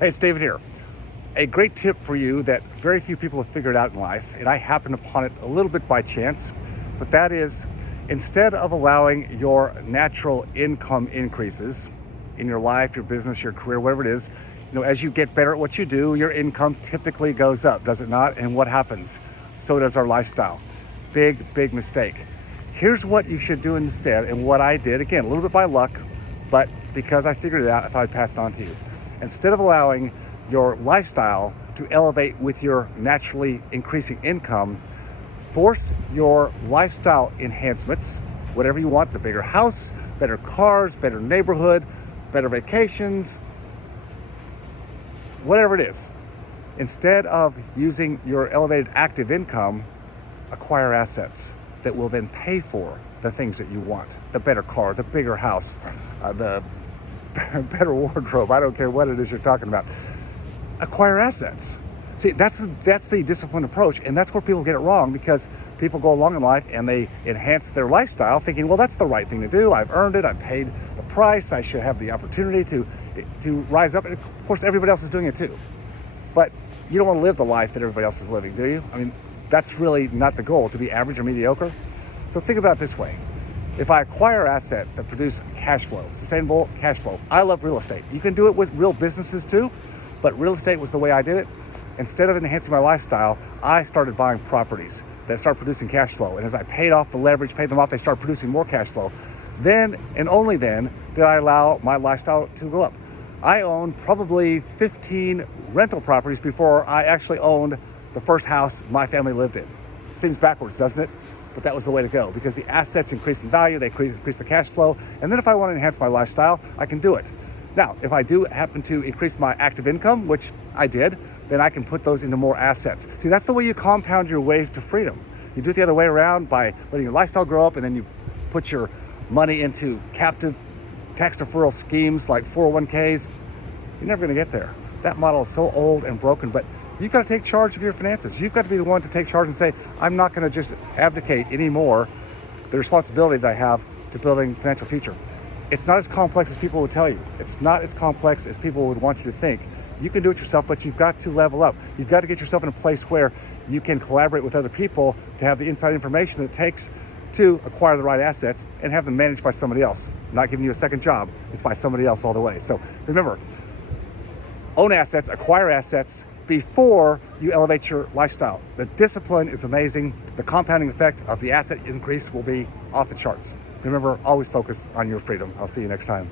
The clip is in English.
Hey, it's David here. A great tip for you that very few people have figured out in life, and I happened upon it a little bit by chance, but that is, instead of allowing your natural income increases in your life, your business, your career, whatever it is, as you get better at what you do, your income typically goes up, does it not? And what happens? So does our lifestyle. Big mistake. Here's what you should do instead, and what I did, again, a little bit by luck, but because I figured it out, I thought I'd pass it on to you. Instead of allowing your lifestyle to elevate with your naturally increasing income, force your lifestyle enhancements, whatever you want, the bigger house, better cars, better neighborhood, better vacations, whatever it is. Instead of using your elevated active income, acquire assets that will then pay for the things that you want. The better car, the bigger house, the better wardrobe. I don't care what it is you're talking about. Acquire assets. See, that's the disciplined approach, and that's where people get it wrong, because people go along in life and they enhance their lifestyle thinking, well, that's the right thing to do. I've earned it. I've paid the price. I should have the opportunity to rise up. And of course, everybody else is doing it too. But you don't want to live the life that everybody else is living, do you? I mean, that's really not the goal, to be average or mediocre. So think about it this way. If I acquire assets that produce cash flow, sustainable cash flow, I love real estate. You can do it with real businesses too, but real estate was the way I did it. Instead of enhancing my lifestyle, I started buying properties that start producing cash flow. And as I paid off the leverage, paid them off, they start producing more cash flow. Then, and only then, did I allow my lifestyle to go up. I owned probably 15 rental properties before I actually owned the first house my family lived in. Seems backwards, doesn't it? But that was the way to go, because the assets increase in value, they increase the cash flow, and then if I want to enhance my lifestyle, I can do it. Now, if I do happen to increase my active income, which I did, then I can put those into more assets. See, that's the way you compound your way to freedom. You do it the other way around by letting your lifestyle grow up, and then you put your money into captive tax deferral schemes like 401ks. You're never going to get there. That model is so old and broken, but you've got to take charge of your finances. You've got to be the one to take charge and say, I'm not going to just abdicate anymore the responsibility that I have to building a financial future. It's not as complex as people would tell you. It's not as complex as people would want you to think. You can do it yourself, but you've got to level up. You've got to get yourself in a place where you can collaborate with other people to have the inside information that it takes to acquire the right assets and have them managed by somebody else. I'm not giving you a second job. It's by somebody else all the way. So remember, own assets, acquire assets before you elevate your lifestyle. The discipline is amazing. The compounding effect of the asset increase will be off the charts. Remember, always focus on your freedom. I'll see you next time.